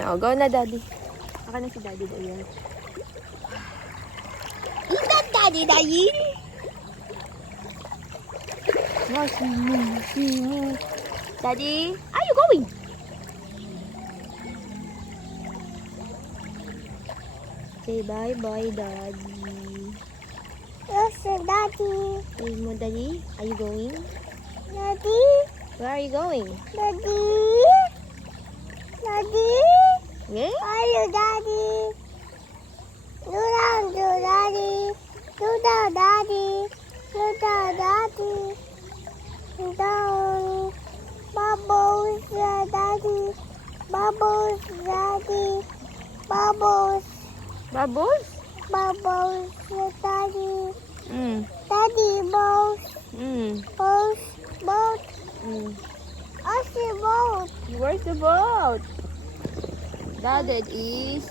Oh, go na, Daddy. Aka na si Daddy Dayil. Is that Daddy Dayil? Oh, swimming. Daddy, are you going? Say bye-bye, Daddy. Yes, Daddy. Say mo, Daddy, are you going? Daddy. Where are you going? Daddy. Daddy. Yeah? Are you Daddy? Do down, do Daddy. Do down, Daddy. Do down, Daddy. Do down. Bubbles, Daddy. Bubbles, Daddy. Bubbles. Bubbles? Bubbles, Daddy. Daddy, balls. Balls, boat. I see boat. Where's the boat? Daddy is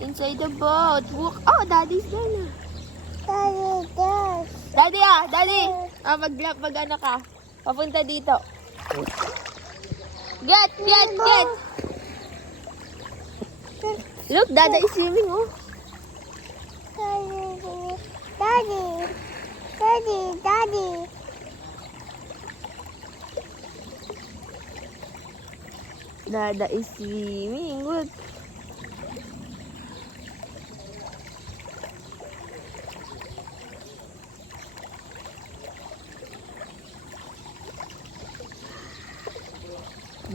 inside the boat. Look. Oh, Daddy's there na. Daddy, there's. Daddy Daddy. Mag ano ka. Papunta dito. Get. Look, Daddy is swimming, oh. Daddy. Dada is swimming. Look.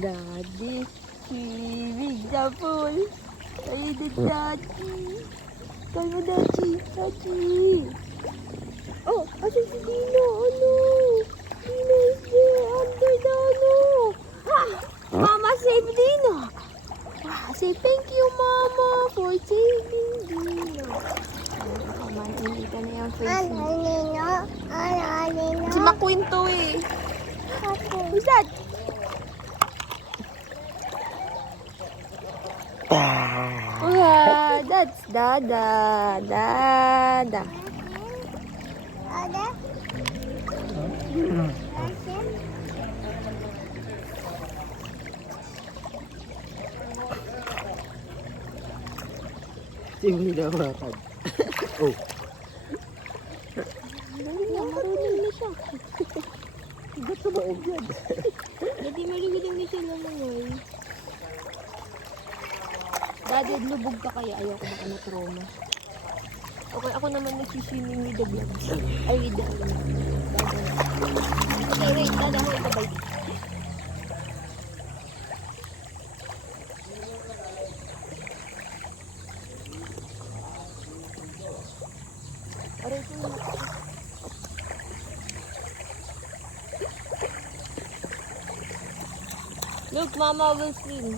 Daddy swimming the pool. Ay, Daddy. Kaya Daddy. Oh, asan si Dino? Ano? Dino is there under the ano. Mama save Dino. Say thank you, Mama, for saving Dino. Kumain ka na yung face mo. Ano? Si McQueen to eh. Who's that? Wow, that's Dada. Ada? Hindi na makakad. Oh. Marunong na siya. Ba't sa baog yan? Hindi marunong na siya naman. Daddy, lubog ka kaya. Ayoko baka na-trauma. Okay, ako naman nagsiswimming with the vlogs. Ay, with the Dada. Okay, wait. Dada, hold the bite. Aray ko na. Look, Mama will swim.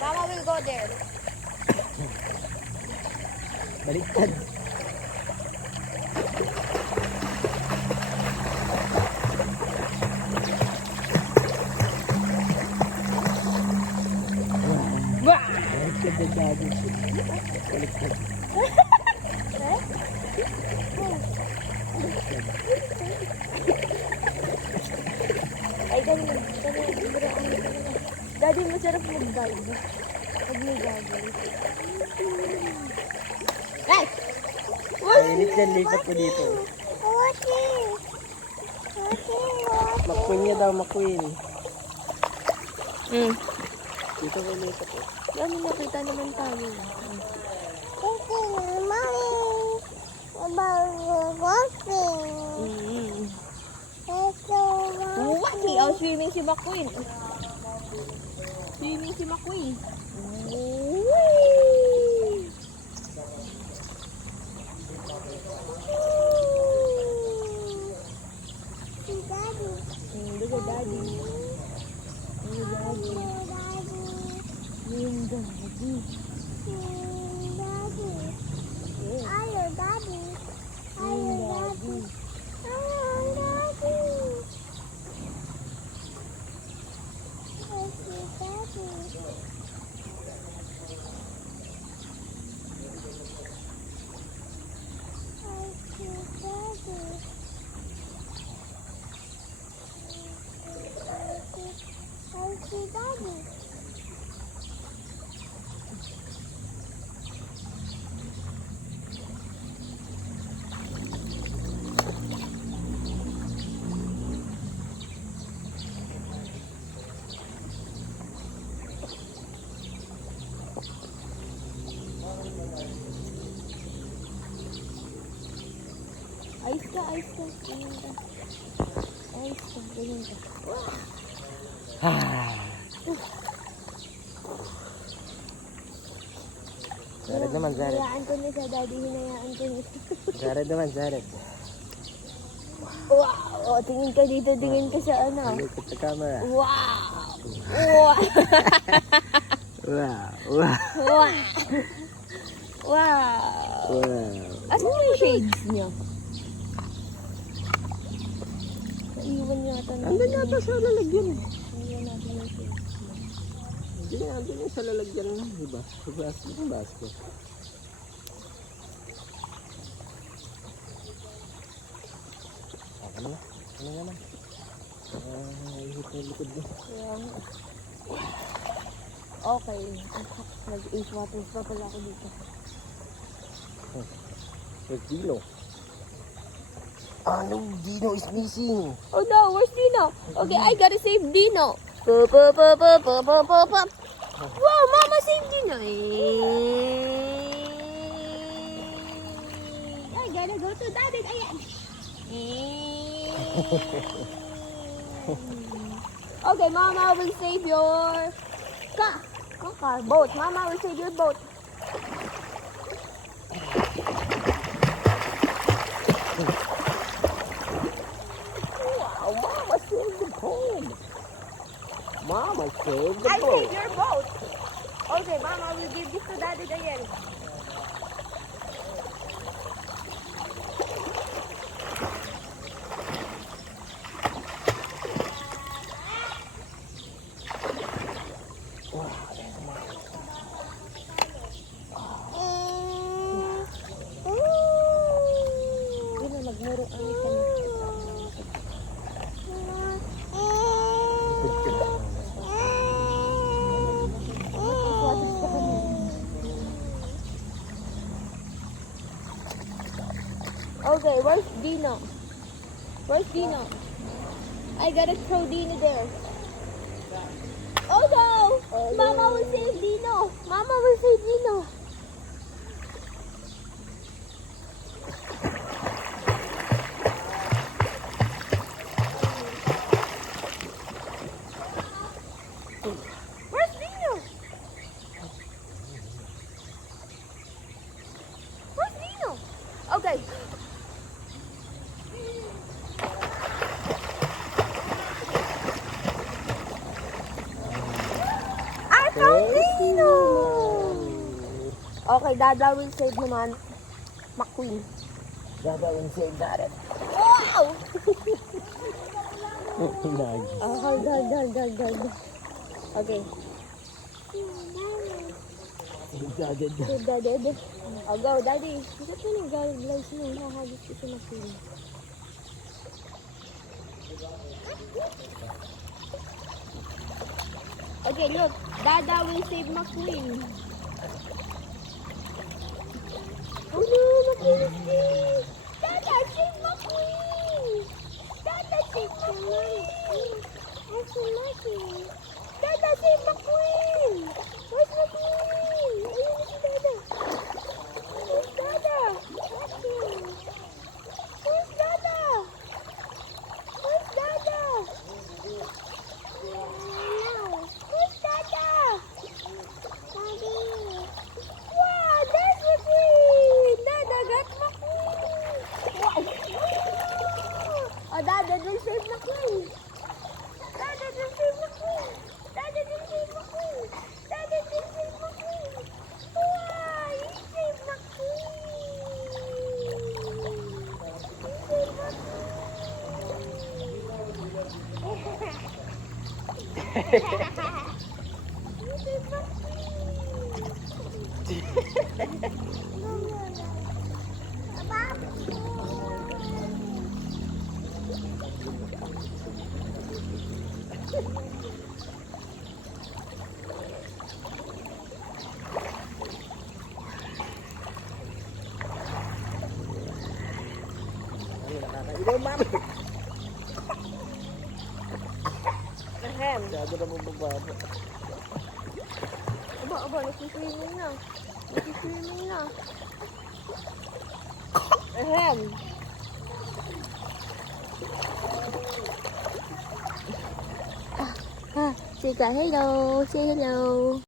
Mama will go there. Baliktad. Baliktad na Daddy. Baliktad. Ay, ganun. Daddy, masarap mag-dive. Pag may gagawin. Ay! Mainit yan, lipat ko dito. McQueen niya daw, McQueen. Dito ko lipat ko. Ano, nakita naman tayo. Wati! Oh, swimming si McQueen. Swimming si McQueen. Look at Daddy. Daddy. Ayos ka, ayos ka. Ganyan ka. Ayos ka, ganyan ka. Jared naman, Jared. Hinayaan ko na siya, daddy. Hinayaan ko na siya. Jared naman, Jared. Wow! O, tingin ka dito, tingin ka sa ano. Look at the camera. Wow! Wow! Wow. Wow. Wow! Wow! Wow. Asan yung shades niya? Naiwan yata na. Andun yata sa lalagyan. Naiwan natin yung shades niya. Hindi, andun yung sa lalagyan na, diba? Sa basket, yung basket. Ano na? Ano na lang? Ihit na likod mo. Kaya nga. Okay. Nag-ace waters pa pala ako dito. Where's Dino? Ah, no, Dino is missing. Oh no, where's Dino? Okay, I gotta save Dino. Wow, Mama saved Dino. I gotta go to Daddy. Ayan. Okay, Mama will save your car, boat. Mama will save your boat. Wow, Mama saved the boat. Mama saved the I boat. saved your boat. Okay, Mama will give this to Daddy again. Yun na, nagmuro kami sa Okay, where's Dino? Where's Dino? I gotta throw Dino there. Oh no! Mama will save Dino! Mama will save Dino! Where's Dino? Where's Dino? Okay. I found Dino! Okay, Dada will save naman McQueen. Dada will save Jared. Wow! Nagi. Oh, hold. Okay. Jared. Save Daddy. Oh, go, Daddy. Bakit mo nang guys mo? Nakahagis ko si McQueen. Okay, look. Dada will save McQueen. Oh no, McQueen is dead. Dada, save McQueen. Dada, save McQueen. I'm so lucky. Dada, save McQueen. Where's McQueen? Ayun na si Dada. Where's Dada? McQueen. Where's Dada? Where's Dada? Where's Dada? Daddy. Wow, there's McQueen. Dada got McQueen. Wow. Oh, Dada didn't save McQueen. Dada didn't save McQueen. Dada didn't save McQueen. Dada didn't save McQueen. Wow, he saved McQueen. He saved Ikaw, Mama. Ahem. Dada na mabababa. Aba, nagsiswimming na. Nagsiswimming na. Ahem. Say hello. Say hello.